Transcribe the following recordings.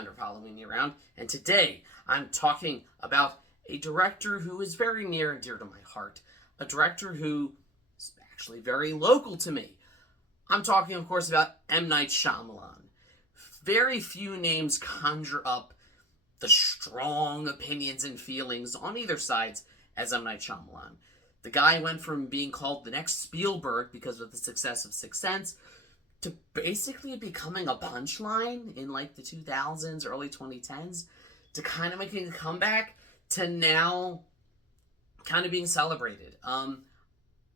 founder of Halloween Year-Rounc, and today I'm talking about a director who is very near and dear to my heart. A director who is actually very local to me. I'm talking, of course, about M. Night Shyamalan. Very few names conjure up the strong opinions and feelings on either sides as M. Night Shyamalan. The guy went from being called the next Spielberg because of the success of Sixth Sense to basically becoming a punchline in like the 2000s, early 2010s, to kind of making a comeback to now kind of being celebrated.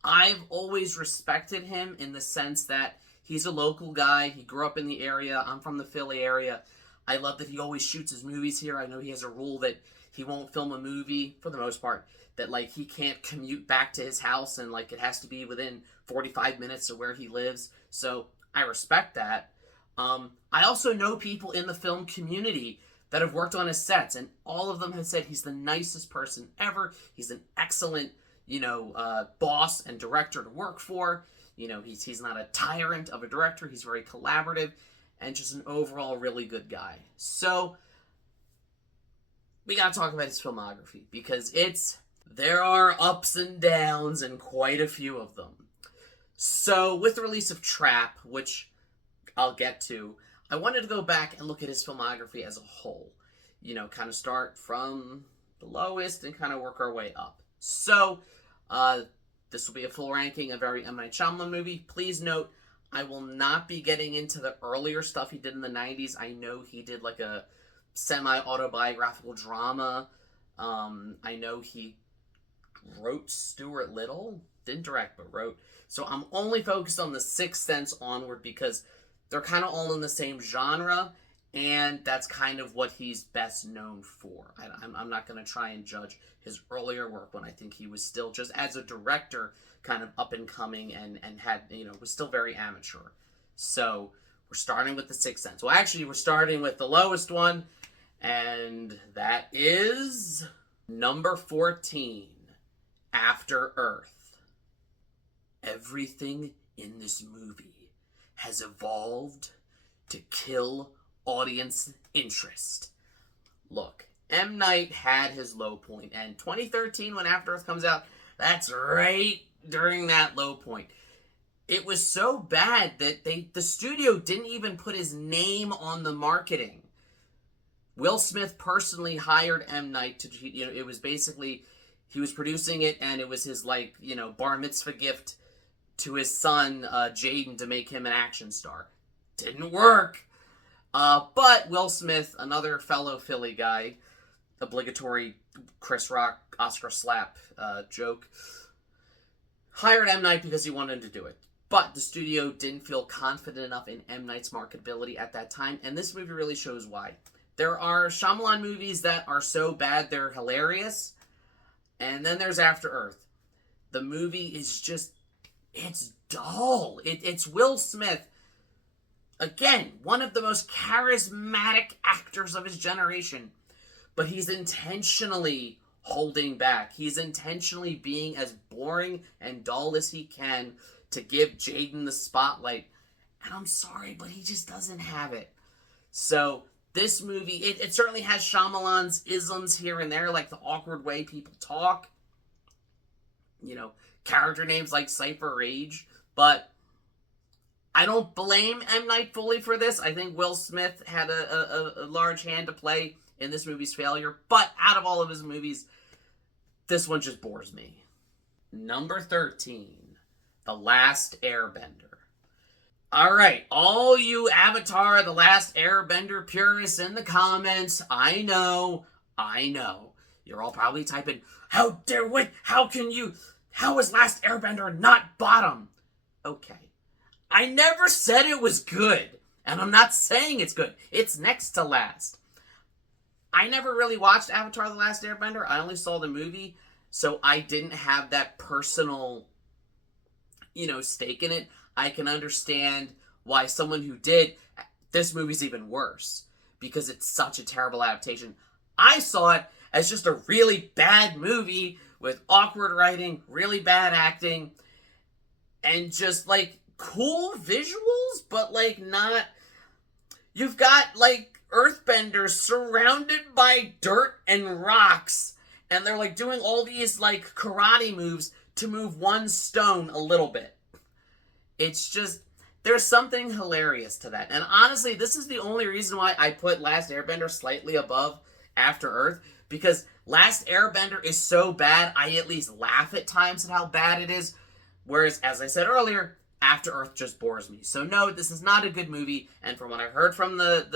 I've always respected him in the sense that he's a local guy. He grew up in the area. I'm from the Philly area. I love that he always shoots his movies here. I know he has a rule that he won't film a movie, for the most part, that like he can't commute back to his house and like it has to be within 45 minutes of where he lives. So I respect that. I also know people in the film community that have worked on his sets, and all of them have said he's the nicest person ever. He's an excellent, boss and director to work for. He's not a tyrant of a director. He's very collaborative and just an overall really good guy. So we gotta talk about his filmography because there are ups and downs and quite a few of them. So, with the release of Trap, which I'll get to, I wanted to go back and look at his filmography as a whole. Kind of start from the lowest and kind of work our way up. So, this will be a full ranking of every M. Night Shyamalan movie. Please note, I will not be getting into the earlier stuff he did in the 90s. I know he did like a semi-autobiographical drama. I know he wrote Stuart Little. Didn't direct, but wrote. So I'm only focused on the Sixth Sense onward because they're kind of all in the same genre, and that's kind of what he's best known for. I'm not going to try and judge his earlier work when I think he was still, just as a director, kind of up and coming and had, was still very amateur. So we're starting with the Sixth Sense. Well, actually, we're starting with the lowest one, and that is number 14, After Earth. Everything in this movie has evolved to kill audience interest. Look, M. Night had his low point, and 2013, when After Earth comes out, that's right during that low point. It was so bad that the studio didn't even put his name on the marketing. Will Smith personally hired M. Night to, it was basically, he was producing it, and it was his, bar mitzvah gift to his son, Jaden, to make him an action star. Didn't work. But Will Smith, another fellow Philly guy, obligatory Chris Rock, Oscar slap joke, hired M. Night because he wanted to do it. But the studio didn't feel confident enough in M. Night's marketability at that time, and this movie really shows why. There are Shyamalan movies that are so bad they're hilarious, and then there's After Earth. The movie is just, it's dull. It's Will Smith, again, one of the most charismatic actors of his generation, but he's intentionally holding back. He's intentionally being as boring and dull as he can to give Jaden the spotlight. And I'm sorry, but he just doesn't have it. So this movie, it certainly has Shyamalan's isms here and there, like the awkward way people talk. Character names like Cypher Rage. But I don't blame M. Night fully for this. I think Will Smith had a large hand to play in this movie's failure. But out of all of his movies, this one just bores me. Number 13, The Last Airbender. Alright, all you Avatar The Last Airbender purists in the comments, I know. You're all probably typing, how is Last Airbender not bottom? Okay. I never said it was good, and I'm not saying it's good. It's next to last. I never really watched Avatar The Last Airbender. I only saw the movie, so I didn't have that personal, stake in it. I can understand why someone who did, this movie's even worse, because it's such a terrible adaptation. I saw it as just a really bad movie with awkward writing, really bad acting, and just, cool visuals, but, not... You've got, earthbenders surrounded by dirt and rocks, and they're like doing all these like karate moves to move one stone a little bit. It's just, there's something hilarious to that. And honestly, this is the only reason why I put Last Airbender slightly above After Earth, because Last Airbender is so bad, I at least laugh at times at how bad it is. Whereas, as I said earlier, After Earth just bores me. So no, this is not a good movie. And from what I heard from the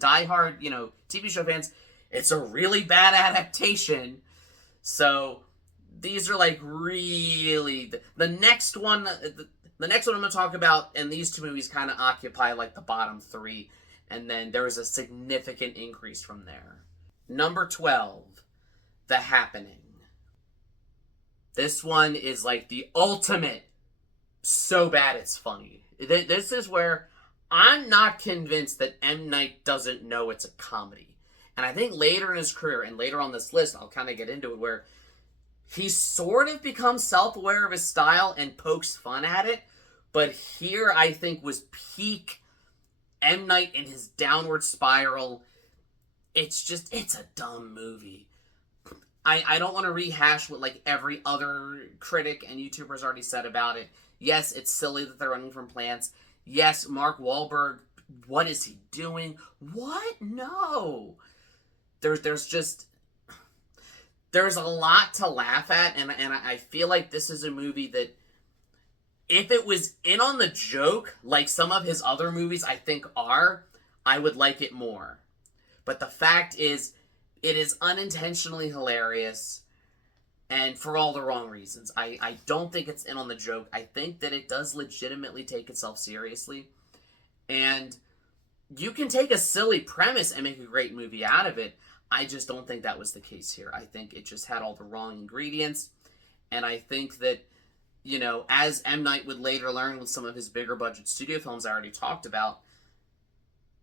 diehard, TV show fans, it's a really bad adaptation. So these are like really the next one. The next one I'm going to talk about, and these two movies kind of occupy like the bottom three, and then there is a significant increase from there. Number 12, The Happening. This one is like the ultimate so bad it's funny. This is where I'm not convinced that M. Night doesn't know it's a comedy. And I think later in his career, and later on this list, I'll kind of get into it, where he sort of becomes self-aware of his style and pokes fun at it. But here, I think, was peak M. Night in his downward spiral. It's a dumb movie. I don't want to rehash what, like, every other critic and YouTuber has already said about it. Yes, it's silly that they're running from plants. Yes, Mark Wahlberg, what is he doing? What? No. There's a lot to laugh at, and I feel like this is a movie that, if it was in on the joke, like some of his other movies I think are, I would like it more. But the fact is, it is unintentionally hilarious, and for all the wrong reasons. I don't think it's in on the joke. I think that it does legitimately take itself seriously, and you can take a silly premise and make a great movie out of it. I just don't think that was the case here. I think it just had all the wrong ingredients, and I think that, as M. Night would later learn with some of his bigger budget studio films I already talked about,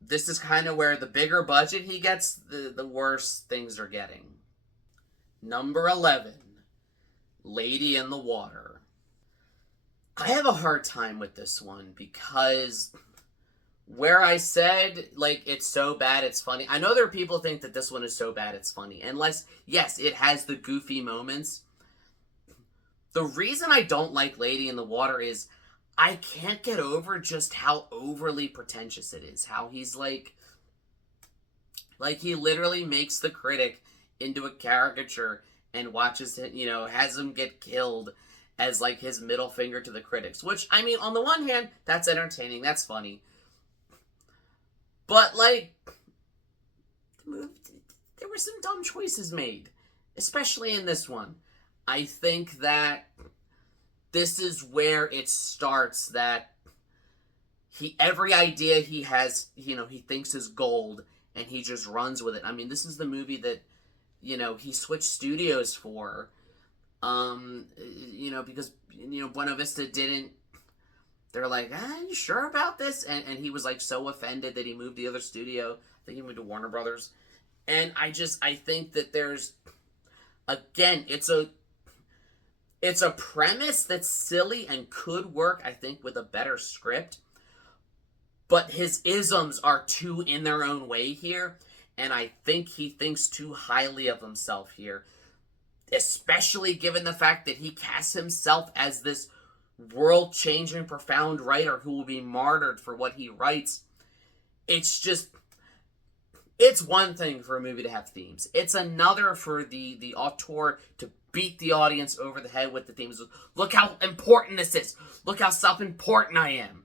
this is kind of where the bigger budget he gets, the worse things are getting. Number 11, Lady in the Water. I have a hard time with this one because where I said, like, it's so bad it's funny, I know there are people who think that this one is so bad it's funny. Unless, yes, it has the goofy moments. The reason I don't like Lady in the Water is I can't get over just how overly pretentious it is. How he's like he literally makes the critic into a caricature and watches it, has him get killed as like his middle finger to the critics. Which, I mean, on the one hand, that's entertaining, that's funny. But, like, there were some dumb choices made, especially in this one. I think that this is where it starts, that every idea he has, he thinks is gold, and he just runs with it. I mean, this is the movie that, he switched studios for, because, Buena Vista didn't, they're like, you sure about this? And he was, like, so offended that he moved to the other studio. I think he moved to Warner Brothers. And I think that there's, again, it's a premise that's silly and could work, I think, with a better script. But his isms are too in their own way here. And I think he thinks too highly of himself here. Especially given the fact that he casts himself as this world-changing, profound writer who will be martyred for what he writes. It's one thing for a movie to have themes. It's another for the auteur to beat the audience over the head with the themes. Look how important this is. Look how self-important I am.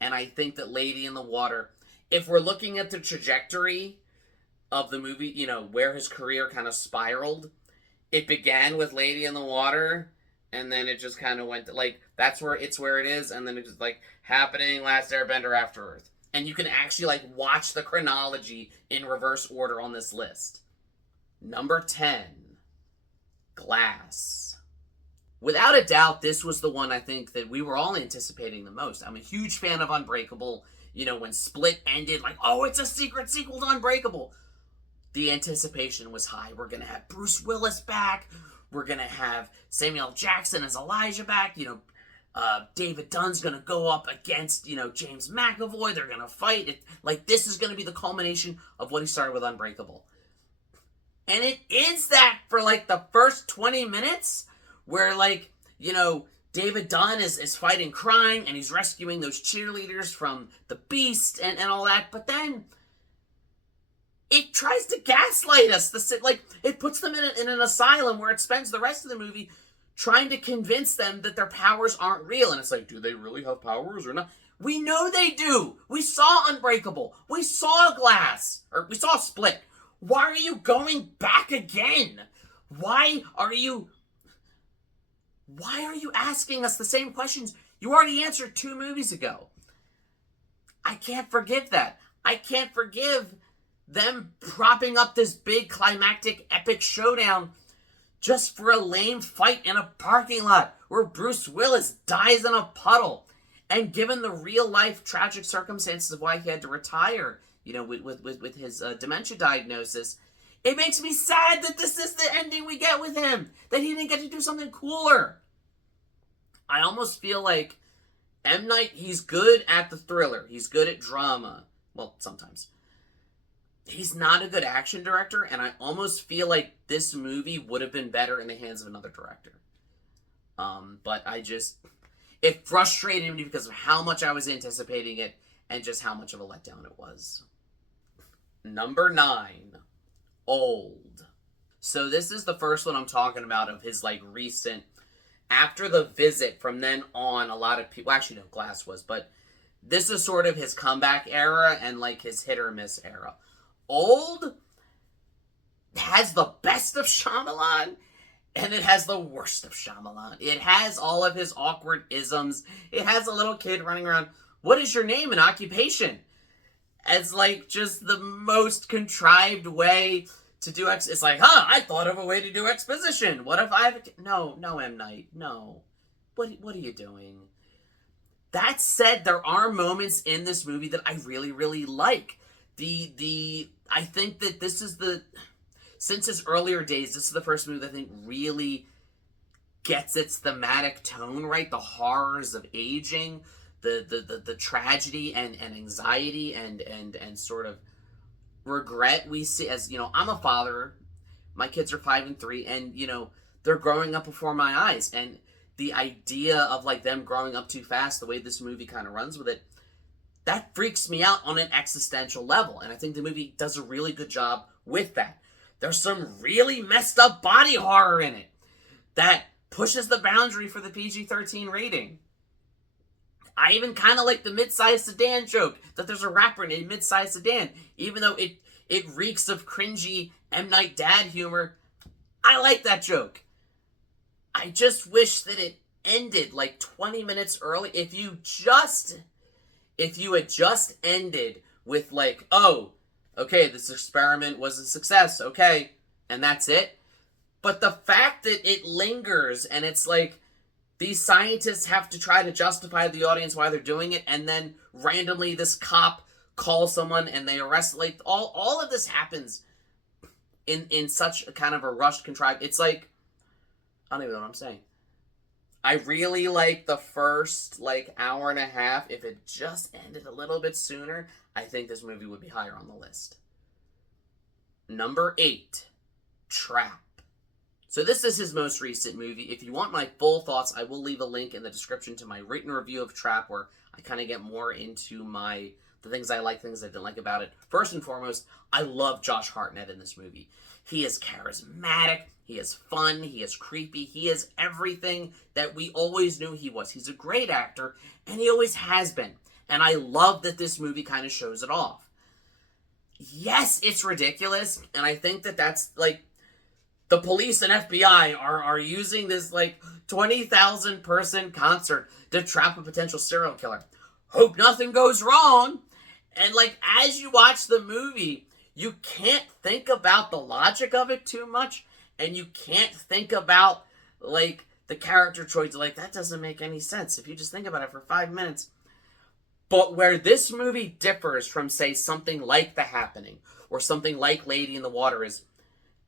And I think that Lady in the Water, if we're looking at the trajectory of the movie, where his career kind of spiraled, it began with Lady in the Water, and then it just kind of went, like, that's where it is, and then it was, like, Happening, Last Airbender, After Earth. And you can actually, like, watch the chronology in reverse order on this list. Number 10, Glass. Without a doubt, this was the one I think that we were all anticipating the most. I'm a huge fan of Unbreakable. When Split ended, like, oh, it's a secret sequel to Unbreakable. The anticipation was high. We're going to have Bruce Willis back. We're going to have Samuel L. Jackson as Elijah back. David Dunn's gonna go up against, James McAvoy. They're gonna fight. This is gonna be the culmination of what he started with Unbreakable. And it is that for the first 20 minutes where David Dunn is fighting crime and he's rescuing those cheerleaders from the beast and all that. But then it tries to gaslight us. It puts them in an asylum where it spends the rest of the movie trying to convince them that their powers aren't real. And it's do they really have powers or not? We know they do. We saw Unbreakable. We saw Glass. Or we saw Split. Why are you going back again? Why are you asking us the same questions you already answered 2 movies ago? I can't forgive that. I can't forgive them propping up this big climactic epic showdown just for a lame fight in a parking lot where Bruce Willis dies in a puddle. And given the real life tragic circumstances of why he had to retire, with his dementia diagnosis, it makes me sad that this is the ending we get with him. That he didn't get to do something cooler. I almost feel like M. Night, he's good at the thriller. He's good at drama. Well, sometimes. He's not a good action director, and I almost feel like this movie would have been better in the hands of another director. But it frustrated me because of how much I was anticipating it and just how much of a letdown it was. Number 9, Old. So this is the first one I'm talking about of his recent, after The Visit, from then on, a lot of people, actually no, Glass was, but this is sort of his comeback era and his hit or miss era. Old has the best of Shyamalan, and it has the worst of Shyamalan. It has all of his awkward isms. It has a little kid running around, what is your name and occupation? As just the most contrived way to do it's I thought of a way to do exposition. What if I have no, M. Night, no. What are you doing? That said, there are moments in this movie that I really, really like. I think that this is since his earlier days, this is the first movie that I think really gets its thematic tone right. The horrors of aging, the tragedy and anxiety and sort of regret we see. As I'm a father, my kids are 5 and 3, and they're growing up before my eyes, and the idea of them growing up too fast, the way this movie kind of runs with it, that freaks me out on an existential level. And I think the movie does a really good job with that. There's some really messed up body horror in it that pushes the boundary for the PG-13 rating. I even kind of like the mid-sized sedan joke, that there's a rapper named Mid-Sized Sedan. Even though it reeks of cringy M. Night dad humor, I like that joke. I just wish that it ended 20 minutes early. If you had just ended with oh, okay, this experiment was a success, okay, and that's it. But the fact that it lingers and it's these scientists have to try to justify to the audience why they're doing it, and then randomly this cop calls someone and they arrest, all of this happens in such a kind of a rushed, contrived, it's I don't even know what I'm saying. I really like the first hour and a half. If it just ended a little bit sooner, I think this movie would be higher on the list. Number 8, Trap. So this is his most recent movie. If you want my full thoughts, I will leave a link in the description to my written review of Trap, where I kind of get more into the things I like, things I didn't like about it. First and foremost, I love Josh Hartnett in this movie. He is charismatic, he is fun, he is creepy, he is everything that we always knew he was. He's a great actor, and he always has been. And I love that this movie kind of shows it off. Yes, it's ridiculous, and I think that that's the police and FBI are using this 20,000 person concert to trap a potential serial killer. Hope nothing goes wrong. And as you watch the movie, you can't think about the logic of it too much, and you can't think about the character choice. That doesn't make any sense if you just think about it for 5 minutes. But where this movie differs from, say, something like The Happening or something like Lady in the Water is,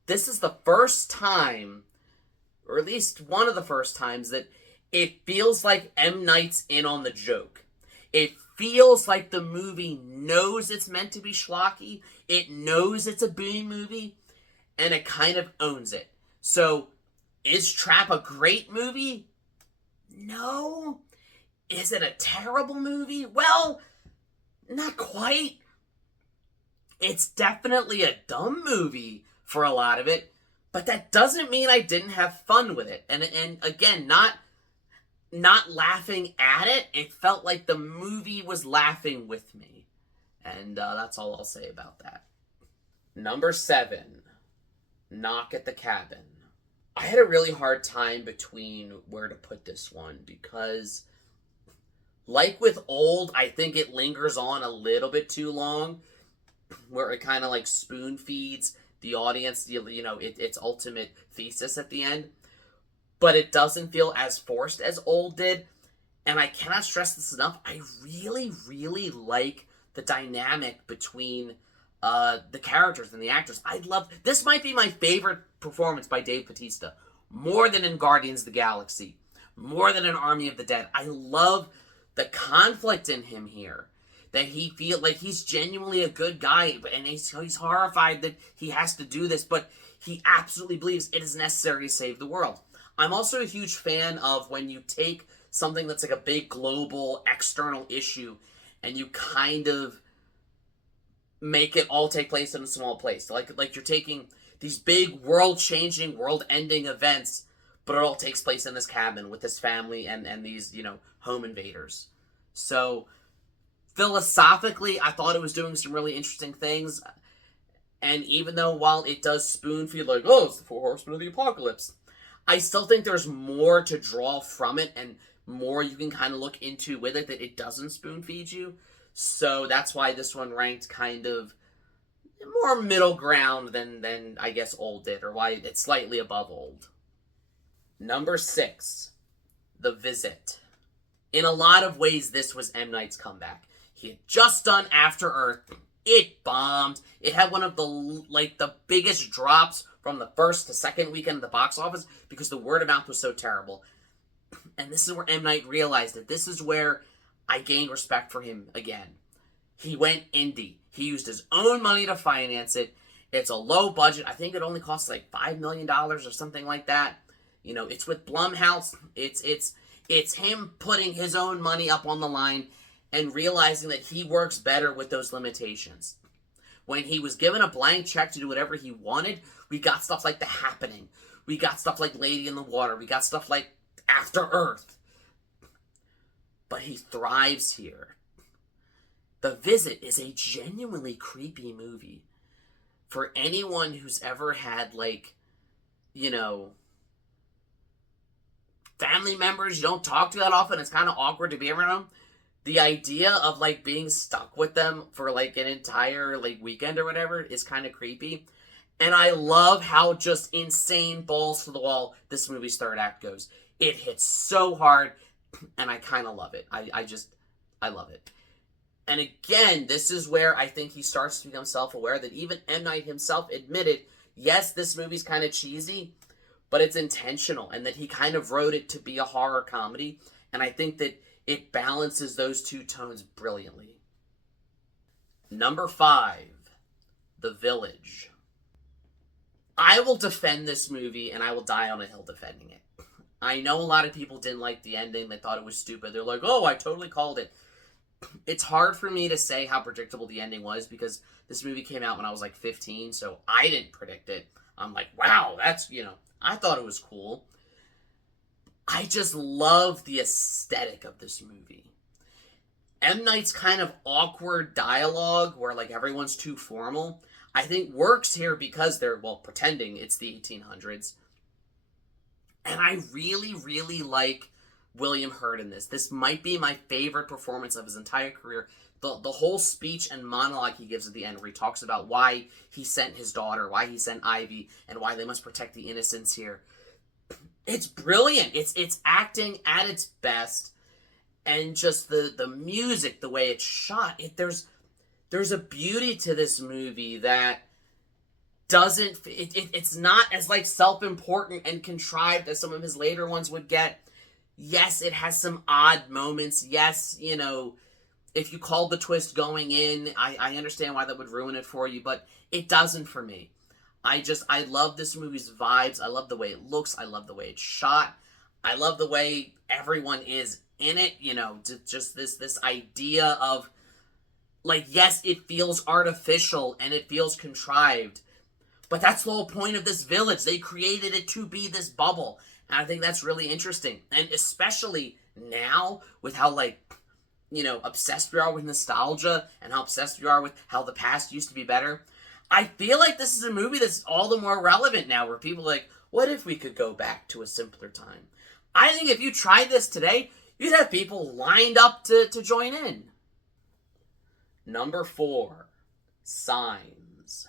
this is the first time, or at least one of the first times, that It feels like M. Night's in on the joke. It feels like the movie knows it's meant to be schlocky. It knows it's a B movie, and it kind of owns it. So, is Trap a great movie? No. Is it a terrible movie? Well, not quite. It's definitely a dumb movie for a lot of it, but that doesn't mean I didn't have fun with it. And again, not laughing at it. It felt like the movie was laughing with me. And that's all I'll say about that. Number 7, Knock at the Cabin. I had a really hard time between where to put this one because, like with Old, I think it lingers on a little bit too long, where it kind of like spoon feeds the audience, its ultimate thesis at the end. But it doesn't feel as forced as Old did. And I cannot stress this enough. I really, really like the dynamic between the characters and the actors. This might be my favorite performance by Dave Bautista. More than in Guardians of the Galaxy. More than in Army of the Dead. I love the conflict in him here. That he feels like he's genuinely a good guy. And he's horrified that he has to do this. But he absolutely believes it is necessary to save the world. I'm also a huge fan of when you take something that's like a big global external issue and you kind of make it all take place in a small place. Like you're taking these big world-changing, world-ending events, but it all takes place in this cabin with this family and these, home invaders. So, philosophically, I thought it was doing some really interesting things. And even though while it does spoon feed like, oh, it's the 4 Horsemen of the Apocalypse, I still think there's more to draw from it and more you can kind of look into with it that it doesn't spoon feed you. So that's why this one ranked kind of more middle ground than I guess Old did, or why it's slightly above Old. Number 6, The Visit. In a lot of ways, this was M. Night's comeback. He had just done After Earth. It bombed. It had one of the biggest drops from the first to second weekend of the box office because the word of mouth was so terrible. And this is where M. Night realized that this is where I gained respect for him again. He went indie. He used his own money to finance it. It's a low budget. I think it only costs like $5 million or something like that. It's with Blumhouse. It's him putting his own money up on the line and realizing that he works better with those limitations. When he was given a blank check to do whatever he wanted, we got stuff like The Happening. We got stuff like Lady in the Water. We got stuff like After Earth. But he thrives here. The Visit is a genuinely creepy movie. For anyone who's ever had, family members you don't talk to that often, it's kind of awkward to be around them. The idea of, being stuck with them for, an entire, weekend or whatever is kind of creepy. And I love how just insane balls to the wall this movie's third act goes. It hits so hard, and I kind of love it. I love it. And again, this is where I think he starts to become self-aware that even M. Night himself admitted, yes, this movie's kind of cheesy, but it's intentional, and that he kind of wrote it to be a horror comedy. And I think that it balances those two tones brilliantly. Number 5, The Village. I will defend this movie, and I will die on a hill defending it. I know a lot of people didn't like the ending. They thought it was stupid. They're like, oh, I totally called it. It's hard for me to say how predictable the ending was because this movie came out when I was 15, so I didn't predict it. I'm like, wow, that's, I thought it was cool. I just love the aesthetic of this movie. M. Night's kind of awkward dialogue where everyone's too formal, I think works here because they're, pretending it's the 1800s. And I really, really like William Hurt in this. This might be my favorite performance of his entire career. The whole speech and monologue he gives at the end where he talks about why he sent his daughter, why he sent Ivy, and why they must protect the innocents here. It's brilliant. It's acting at its best. And just the music, the way it's shot, there's a beauty to this movie that it's not as self-important and contrived as some of his later ones would get. Yes, it has some odd moments. Yes, if you called the twist going in, I understand why that would ruin it for you, but it doesn't for me. I love this movie's vibes. I love the way it looks. I love the way it's shot. I love the way everyone is in it. Just this idea of, like, yes, it feels artificial and it feels contrived, but that's the whole point of this village. They created it to be this bubble. And I think that's really interesting. And especially now, with how, obsessed we are with nostalgia and how obsessed we are with how the past used to be better, I feel like this is a movie that's all the more relevant now, where people are like, what if we could go back to a simpler time? I think if you tried this today, you'd have people lined up to join in. Number 4, Signs.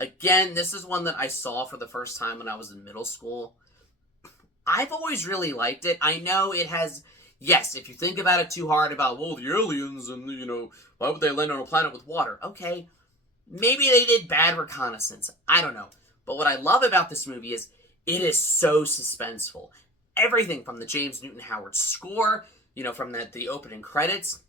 Again, this is one that I saw for the first time when I was in middle school. I've always really liked it. I know it has, yes, if you think about it too hard about, well, the aliens and, why would they land on a planet with water? Okay, maybe they did bad reconnaissance. I don't know. But what I love about this movie is it is so suspenseful. Everything from the James Newton Howard score, from the opening credits,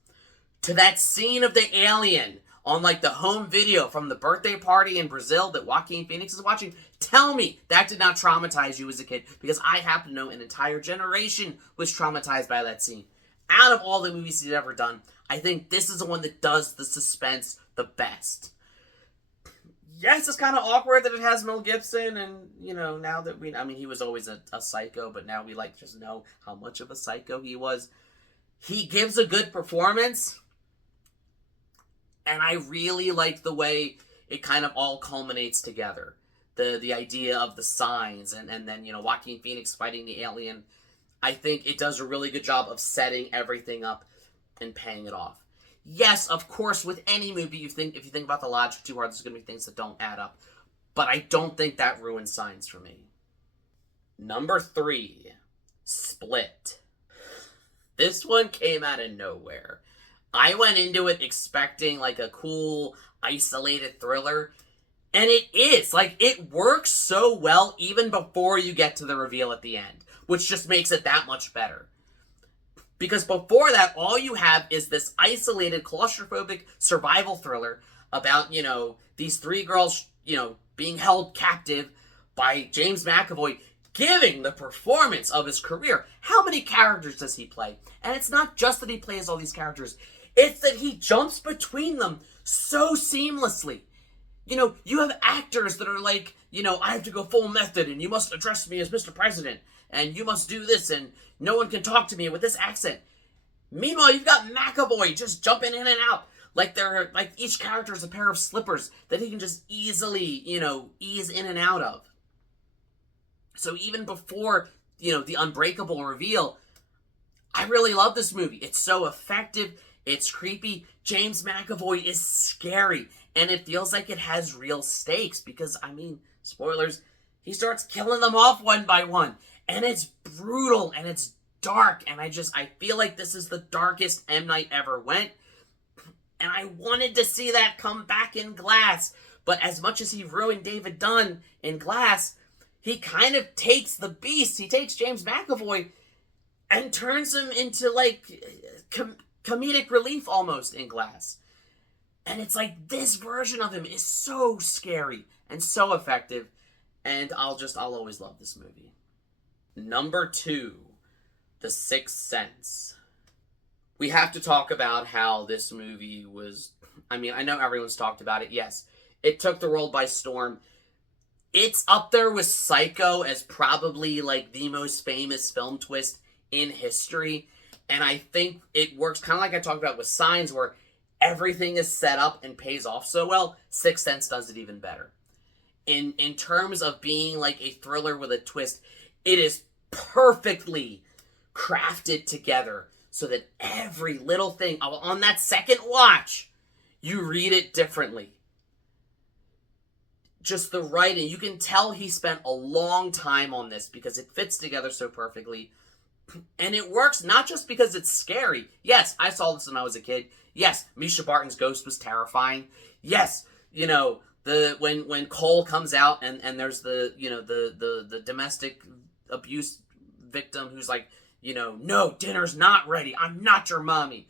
to that scene of the alien on, the home video from the birthday party in Brazil that Joaquin Phoenix is watching. Tell me that did not traumatize you as a kid, because I happen to know an entire generation was traumatized by that scene. Out of all the movies he's ever done, I think this is the one that does the suspense the best. Yes, it's kind of awkward that it has Mel Gibson, and, now that he was always a psycho, but now we, just know how much of a psycho he was. He gives a good performance, and I really like the way it kind of all culminates together. The idea of the signs, and then, Joaquin Phoenix fighting the alien. I think it does a really good job of setting everything up and paying it off. Yes, of course, with any movie, if you think about the logic too hard, there's going to be things that don't add up. But I don't think that ruins Signs for me. Number 3, Split. This one came out of nowhere. I went into it expecting, a cool, isolated thriller. And it is. It works so well even before you get to the reveal at the end, which just makes it that much better. Because before that, all you have is this isolated, claustrophobic survival thriller about, these 3 girls, being held captive by James McAvoy, giving the performance of his career. How many characters does he play? And it's not just that he plays all these characters. It's that he jumps between them so seamlessly. You have actors that are like, I have to go full method, and you must address me as Mr. President, and you must do this, and no one can talk to me with this accent. Meanwhile, you've got McAvoy just jumping in and out. Each character is a pair of slippers that he can just easily, ease in and out of. So even before, the unbreakable reveal, I really love this movie. It's so effective. It's creepy. James McAvoy is scary. And it feels like it has real stakes because, spoilers, he starts killing them off one by one. And it's brutal and it's dark. And I feel like this is the darkest M. Night ever went. And I wanted to see that come back in Glass. But as much as he ruined David Dunn in Glass, he kind of takes the beast. He takes James McAvoy and turns him into, comedic relief almost in Glass. And it's this version of him is so scary and so effective. And I'll always love this movie. Number 2, The Sixth Sense. We have to talk about how this movie was, I know everyone's talked about it. Yes, it took the world by storm. It's up there with Psycho as probably the most famous film twist in history. And I think it works kind of like I talked about with Signs, where everything is set up and pays off so well. Sixth Sense does it even better. In terms of being a thriller with a twist, it is perfectly crafted together so that every little thing on that second watch, you read it differently. Just the writing, you can tell he spent a long time on this because it fits together so perfectly. And it works not just because it's scary. Yes, I saw this when I was a kid. Yes, Misha Barton's ghost was terrifying. Yes, when Cole comes out and there's the domestic abuse victim who's no, dinner's not ready. I'm not your mommy.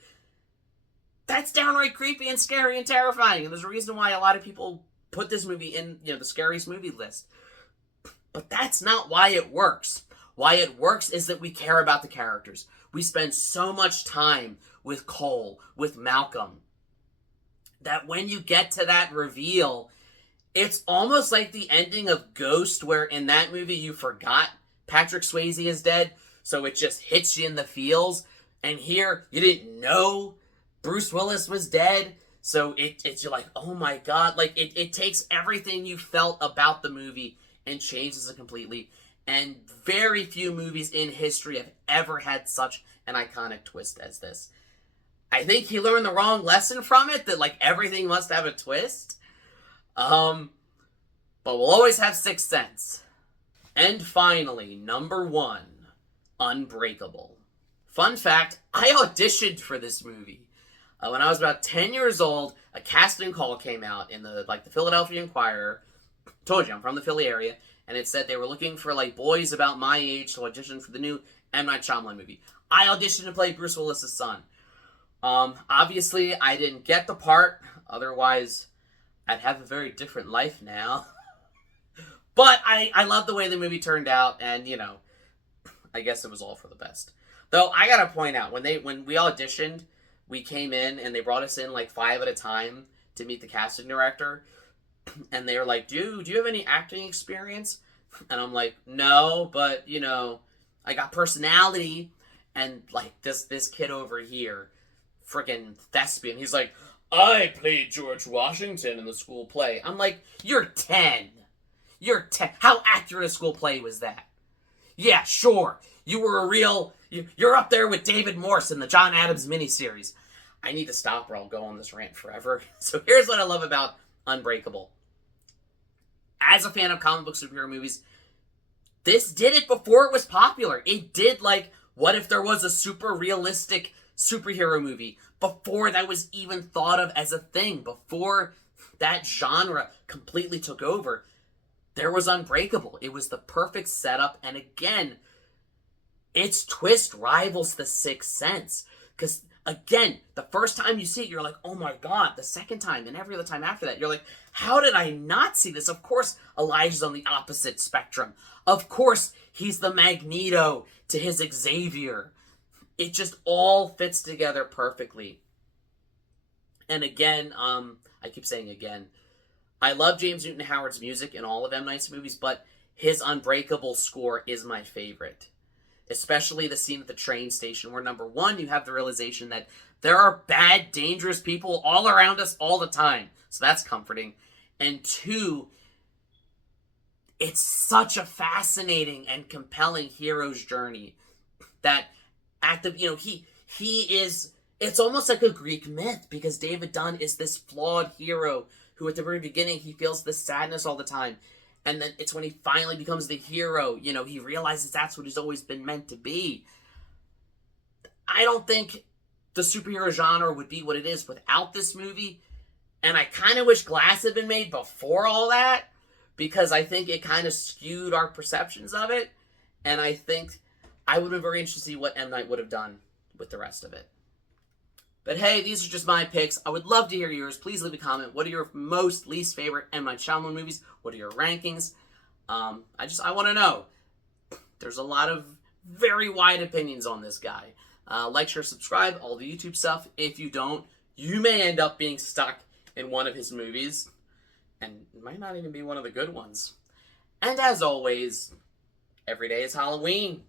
That's downright creepy and scary and terrifying. And there's a reason why a lot of people put this movie in, the scariest movie list. But that's not why it works. Why it works is that we care about the characters. We spend so much time with Cole, with Malcolm, that when you get to that reveal, it's almost like the ending of Ghost, where in that movie you forgot Patrick Swayze is dead, so it just hits you in the feels. And here, you didn't know Bruce Willis was dead, so you're like, oh my god. Like, it takes everything you felt about the movie and changes it completely. And very few movies in history have ever had such an iconic twist as this. I think he learned the wrong lesson from it, that, like, everything must have a twist. But we'll always have Sixth Sense. And finally, number 1, Unbreakable. Fun fact, I auditioned for this movie. When I was about 10 years old, a casting call came out in the Philadelphia Inquirer. Told you, I'm from the Philly area. And it said they were looking for, boys about my age to audition for the new M. Night Shyamalan movie. I auditioned to play Bruce Willis' son. Obviously, I didn't get the part. Otherwise, I'd have a very different life now. But I love the way the movie turned out. And, I guess it was all for the best. Though, I gotta point out, when we auditioned, we came in and they brought us in 5 at a time to meet the casting director. And they were like, do you have any acting experience? And I'm like, no, but, I got personality. And, this kid over here, freaking thespian, he's like, I played George Washington in the school play. I'm like, you're 10. You're 10. How accurate a school play was that? Yeah, sure. You were a real... You're up there with David Morse in the John Adams miniseries. I need to stop or I'll go on this rant forever. So here's what I love about Unbreakable. As a fan of comic book superhero movies, this did it before it was popular. It did, what if there was a super realistic superhero movie before that was even thought of as a thing, before that genre completely took over. There was Unbreakable. It was the perfect setup, and again, its twist rivals The Sixth Sense. Because, again, the first time you see it, you're like, oh my god. The second time, and every other time after that, you're like, how did I not see this? Of course, Elijah's on the opposite spectrum. Of course, he's the Magneto to his Xavier. It just all fits together perfectly. And again, I keep saying again, I love James Newton Howard's music in all of M. Night's movies, but his Unbreakable score is my favorite. Especially the scene at the train station where, number 1, you have the realization that there are bad, dangerous people all around us all the time. So that's comforting. And 2, it's such a fascinating and compelling hero's journey that at the, he is, it's almost like a Greek myth, because David Dunn is this flawed hero who at the very beginning, he feels this sadness all the time. And then it's when he finally becomes the hero, he realizes that's what he's always been meant to be. I don't think the superhero genre would be what it is without this movie. And I kind of wish Glass had been made before all that, because I think it kind of skewed our perceptions of it. And I think I would have been very interested to see what M. Night would have done with the rest of it. But hey, these are just my picks. I would love to hear yours. Please leave a comment. What are your most least favorite M. Night Shyamalan movies? What are your rankings? I want to know. There's a lot of very wide opinions on this guy. Like, share, subscribe, all the YouTube stuff. If you don't, you may end up being stuck in one of his movies. And it might not even be one of the good ones. And as always, every day is Halloween.